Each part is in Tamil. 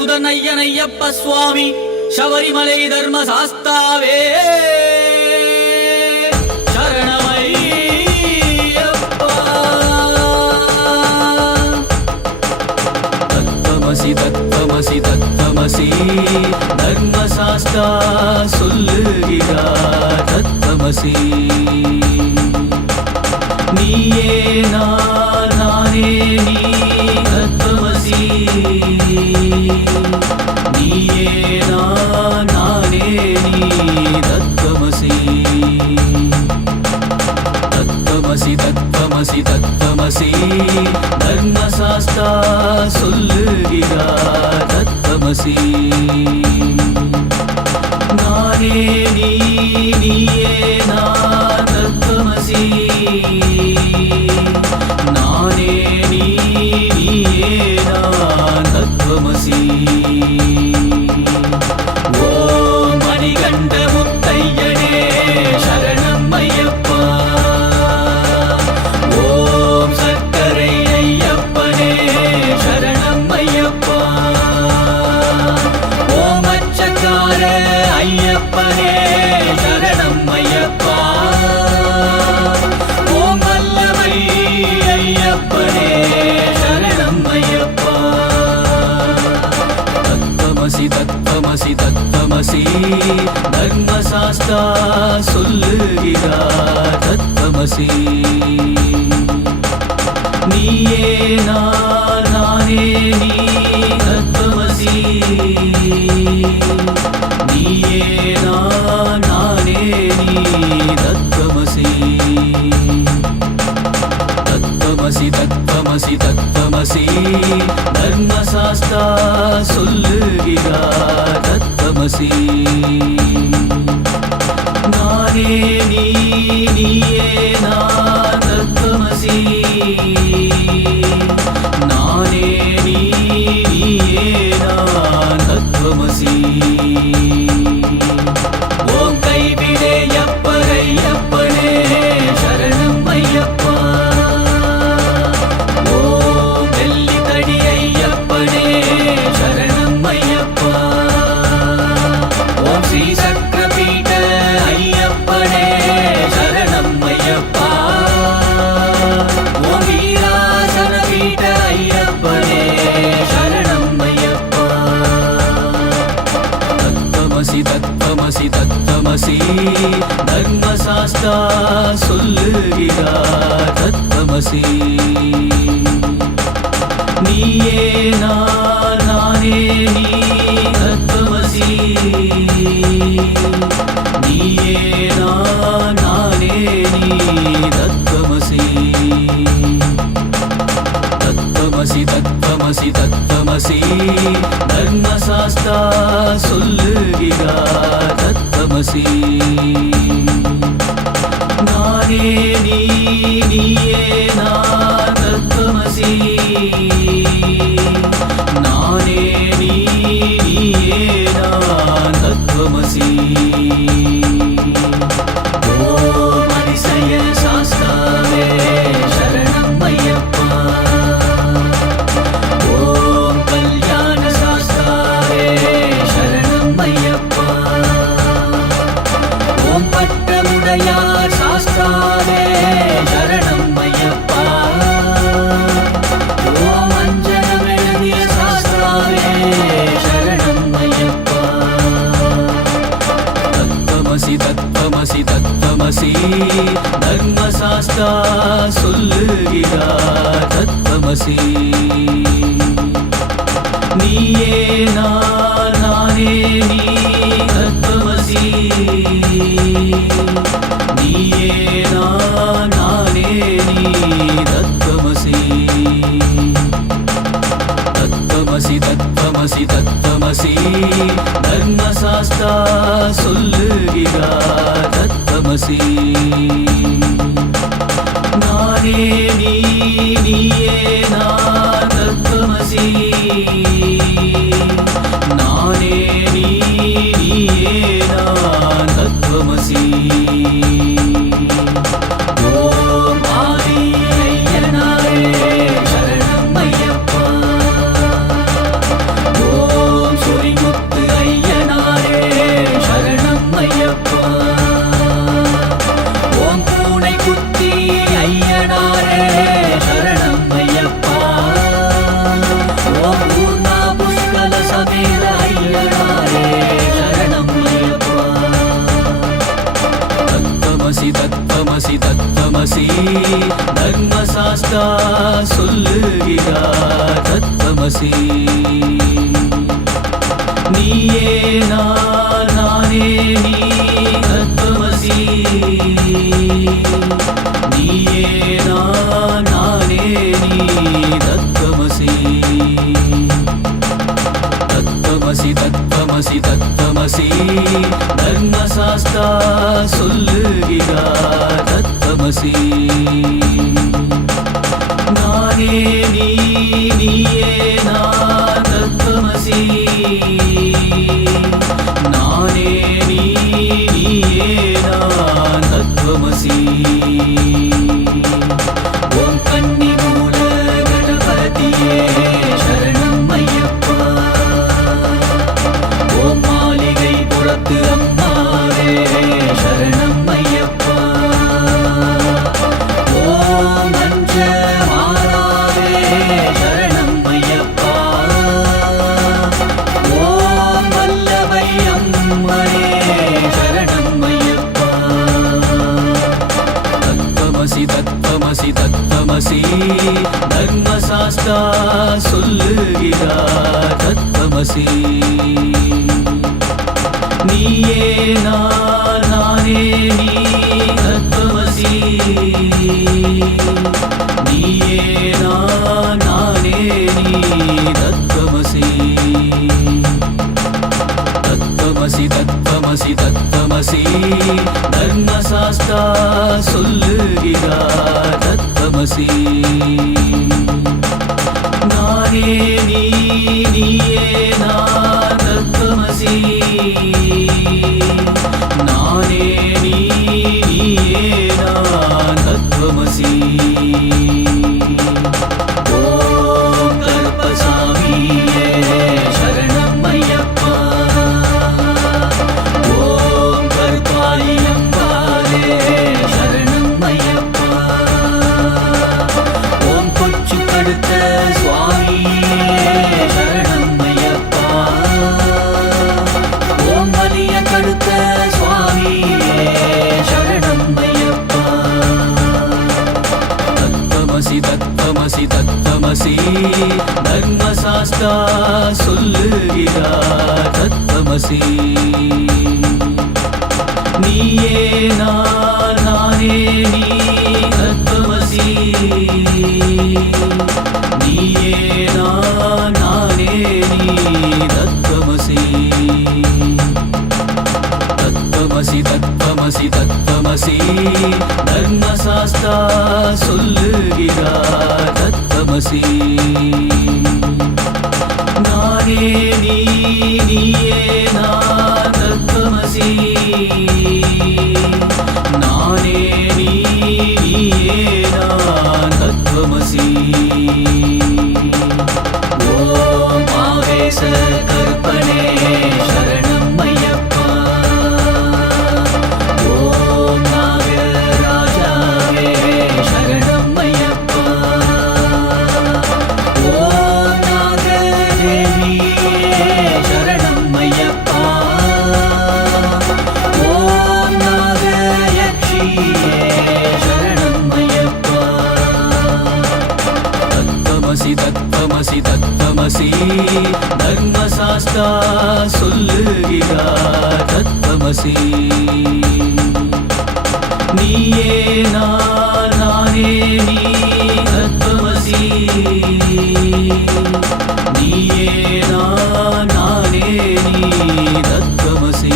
சுதன் சுவாமி சபரிமலை தர்ம சாஸ்தாவே தத்தமசி தத்தமசி தத்தமசி தர்மசாஸ்தா சொல்லுகிறார் தத்தமசி. நீயே நான் நானே நீ ஐயப்பனே சரணம் ஐயப்பா. ஓம் வல்லமை ஐயப்பனே சரணம் ஐயப்பா. தத்தமசி தத்தமசி தத்தமசி தர்மசாஸ்தா சொல்லுகிறார் தத்தமசி. நீயே நான் நானே நீ தத்தமசி. நானே நீ தத்தமசி. தத்தமசி தத்தமசி தத்தமசி. தர்மசாஸ்தா சொல்லுகிறார் தத்தமசி. நானே நீ நீயே நான் தத்தமசி. தத்தமசி தத்தமசி தத்தமசி. தர்மசாஸ்தா சொல்லுகிறார் தத்தமசி. நீயே நான் நானே நீ தத்தமசி. நீயே நான் நானே நீ தத்தமசி. தத்தமசி தத்தமசி தத்தமசி. தத்தமசி தத்தமசி தத்தமசி தர்மசாஸ்தா சொல்லுகிறார் தத்தமசி நீயே நான் நீயே தத்வமசி தர்மசாஸ்தா சொல்லுகிறா தத்வமசி நீயே நான் நானே நீ தத்வமசி நீயே நான் நீயே நீ நீயே நான். சாஸ்தா சொல்லுகிறார் தத்தமசி. நீயே நான் நானே நீ தத்தமசி. see. ஆசி நீயே நான் நானே நீ தத்துவசி. நீயே நான் நானே நீ தத்துவசி.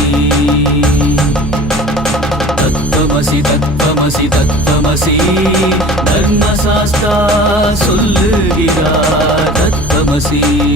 தத்துவசி தத்துவசி தத்துவசி. தர்மசாஸ்தா சொல்லுகிறார் தத்துவசி.